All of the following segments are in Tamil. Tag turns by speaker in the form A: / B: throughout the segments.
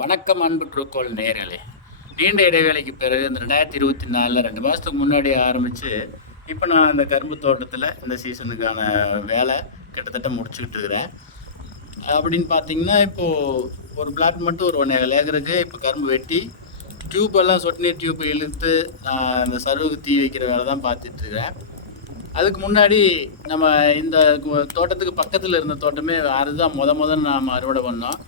A: வணக்கம் அன்பு ட்ரூக்கோல் நேர்களே நீண்ட இடைவேளைக்கு பிறகு இந்த ரெண்டாயிரத்தி இருபத்தி நாலில் ரெண்டு மாதத்துக்கு முன்னாடி ஆரம்பித்து இப்போ நான் இந்த கரும்பு தோட்டத்தில் இந்த சீசனுக்கான வேலை கிட்டத்தட்ட முடிச்சுக்கிட்டு இருக்கிறேன். அப்படின்னு பார்த்தீங்கன்னா இப்போது ஒரு பிளாட் மட்டும் ஒரு ஒன்றே ஏக்கருக்கு இப்போ கரும்பு வெட்டி டியூப் எல்லாம் சொட்டு நீர் டியூப் இழுத்து நான் இந்த சருவுக்கு தீ வைக்கிற வேலை தான் பார்த்துட்ருக்கிறேன் அதுக்கு முன்னாடி நம்ம இந்த தோட்டத்துக்கு பக்கத்தில் இருந்த தோட்டமே அதுதான் முத முதல்ல நாம் அறுவடை பண்ணோம்.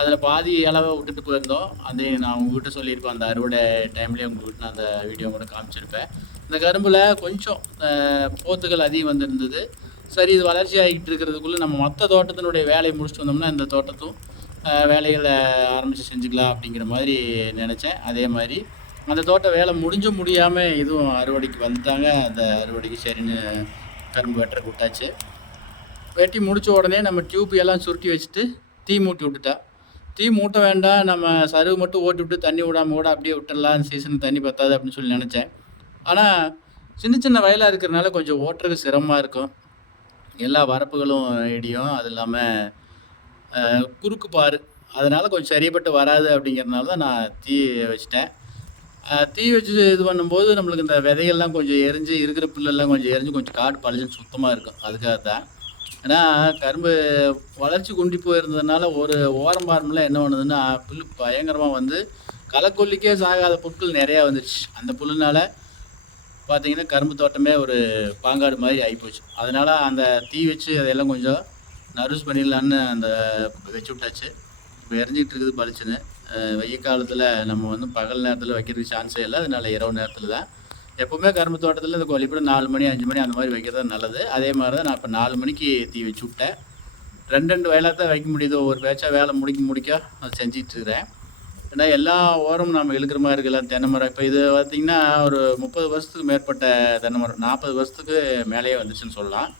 A: அதில் பாதி அளவை விட்டுட்டு போயிருந்தோம். அது நான் உங்ககிட்ட சொல்லியிருப்பேன் அந்த அறுவடை டைம்லேயே உங்ககிட்ட நான் அந்த வீடியோ கூட காமிச்சிருப்பேன். இந்த கரும்பில் கொஞ்சம் அஹ், போத்துகள் அதிகம் வந்திருந்தது. சரி இது வளர்ச்சி ஆகிட்டு இருக்கிறதுக்குள்ளே நம்ம மொத்த தோட்டத்தினுடைய வேலையை முடிச்சுட்டு வந்தோம்னா இந்த தோட்டத்தும் வேலைகளை ஆரம்பித்து செஞ்சுக்கலாம் அப்படிங்கிற மாதிரி நினச்சேன். அதே மாதிரி அந்த தோட்ட வேலை முடிஞ்சும் முடியாமல் இதுவும் அறுவடைக்கு வந்துட்டாங்க. அந்த அறுவடைக்கு சரின்னு கரும்பு வெட்டுற விட்டாச்சு. வெட்டி முடித்த உடனே நம்ம டியூப் எல்லாம் சுருட்டி வச்சுட்டு தீ மூட்டி விட்டுட்டா. டீ மூட்ட வேண்டாம். நம்ம சருவு மட்டும் ஓட்டி விட்டு தண்ணி விடாம கூட அப்படியே விட்டுடலாம் அந்த சீசனுக்கு தண்ணி பத்தாது அப்படின்னு சொல்லி நினச்சேன். ஆனால் சின்ன சின்ன வயலாக இருக்கிறனால கொஞ்சம் ஓட்டுறதுக்கு சிரமமாக இருக்கும். எல்லா வரப்புகளும் இடியும். அது இல்லாமல் குறுக்கு பாரு அதனால் கொஞ்சம் சரிப்பட்டு வராது அப்படிங்கிறனால தான் நான் தீ வச்சிட்டேன். தீ வச்சு இது பண்ணும்போது நம்மளுக்கு இந்த விதைகள்லாம் கொஞ்சம் எரிஞ்சு இருக்கிற புல்லெல்லாம் கொஞ்சம் எரிஞ்சு கொஞ்சம் காடு பழிஞ்சு சுத்தமாக இருக்கும். அதுக்காக தான் ஏன்னா கரும்பு வளர்ச்சி குண்டி போயிருந்ததுனால ஒரு ஓரம் பாரம்லாம் என்ன பண்ணுதுன்னா புல் பயங்கரமாக வந்து களைக்கொல்லிக்கே சாகாத புற்கள் நிறையா வந்துருச்சு. அந்த புல்லுனால பார்த்தீங்கன்னா கரும்பு தோட்டமே ஒரு பாங்காடு மாதிரி ஆகிப்போச்சு அதனால் அந்த தீ வச்சு அதையெல்லாம் கொஞ்சம் நர்வஸ் பண்ணிடலான்னு அந்த வச்சு விட்டாச்சு. இப்போ எரிஞ்சிக்கிட்டு இருக்குது பளிச்சுன்னு. வெயில் காலத்தில் நம்ம வந்து பகல் நேரத்தில் வைக்கிறதுக்கு சான்ஸே இல்லை. அதனால் இரவு நேரத்தில் தான் எப்போவுமே கரும்பு தோட்டத்தில் இந்த கொல்லிப்படம் நாலு மணி அஞ்சு மணி அந்த மாதிரி வைக்கிறது நல்லது. அதே மாதிரி தான் நான் இப்போ நாலு மணிக்கு தீ வச்சு விட்டேன். ரெண்டு ரெண்டு வயலாக தான் வைக்க முடியுது. ஒவ்வொரு பேச்சாக வேலை முடிக்க முடிக்க நான் செஞ்சிட்ருக்கிறேன் ஏன்னா எல்லா ஓரமும் நம்ம இழுக்கிற மாதிரி இருக்கலாம் தென்னை மரம். இப்போ இது பார்த்திங்கன்னா ஒரு முப்பது வருஷத்துக்கு மேற்பட்ட தென்னை மரம். நாற்பது வருஷத்துக்கு மேலேயே வந்துச்சுன்னு சொல்லலாம்.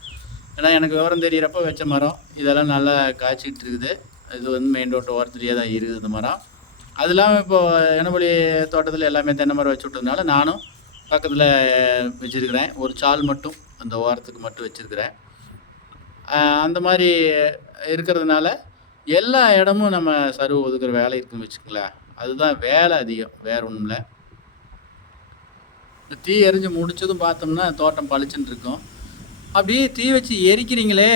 A: ஏன்னா எனக்கு விவரம் தெரிகிறப்ப வச்ச மரம். இதெல்லாம் நல்லா காய்ச்சிக்கிட்டு இருக்குது. இது வந்து மெயின் ரோட்டு ஓரத்துலேயே தான் இருக்குது இந்த மரம். அது இல்லாமல் இப்போ எனபலி தோட்டத்தில் எல்லாமே தென்னை மரம் வச்சு விட்டதுனால நானும் பக்கத்தில் வச்சுருக்கிறேன். ஒரு சால் மட்டும் அந்த ஓரத்துக்கு மட்டும் வச்சுருக்கிறேன். அந்த மாதிரி இருக்கிறதுனால எல்லா இடமும் நம்ம சருவு ஒதுக்குற வேலை இருக்குன்னு வச்சுக்கங்களேன். அதுதான் வேலை அதிகம் வேற ஒன்றும் இல்லை. தீ எரிஞ்சு முடிச்சதும் பார்த்தோம்னா தோட்டம் பளிச்சுன்னு இருக்கும். அப்படியே தீ வச்சு எரிக்கிறீங்களே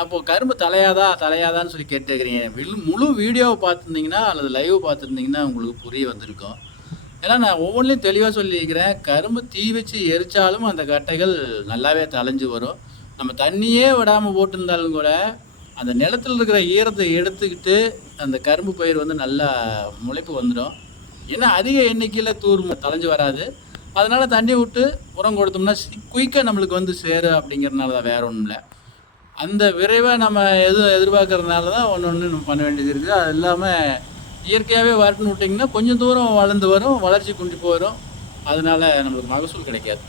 A: அப்போது கரும்பு தலையாதா தலையாதான்னு சொல்லி கேட்டுக்கிறீங்க முழு வீடியோவை பார்த்துருந்தீங்கன்னா அல்லது லைவ் பார்த்துருந்தீங்கன்னா உங்களுக்கு புரிய வந்திருக்கும். ஏன்னா நான் ஒவ்வொன்றையும் தெளிவாக சொல்லியிருக்கிறேன். கரும்பு தீ வச்சு எரிச்சாலும் அந்த கட்டைகள் நல்லாவே தலைஞ்சு வரும். நம்ம தண்ணியே விடாமல் போட்டிருந்தாலும் கூட அந்த நிலத்துல இருக்கிற ஈரத்தை எடுத்துக்கிட்டு அந்த கரும்பு பயிர் வந்து நல்லா முளைப்பு வந்துடும். ஏன்னா அதிக எண்ணிக்கையில் தூர் தலைஞ்சு வராது. அதனால் தண்ணி விட்டு உரம் கொடுத்தோம்னா குயிக்காக நம்மளுக்கு வந்து சேரும் அப்படிங்கிறனால தான் வேற ஒன்றும் இல்லை அந்த விரைவை நம்ம எது எதிர்பார்க்கறதுனால தான் ஒன்று ஒன்று நம்ம பண்ண வேண்டியது இருக்குது. அது இல்லாமல் இயற்கையாகவே வரட்டுன்னு விட்டிங்கன்னா கொஞ்சம் தூரம் வளர்ந்து வரும் வளர்ச்சி குண்டி போயிடும் அதனால நம்மளுக்கு மகசூல் கிடைக்காது.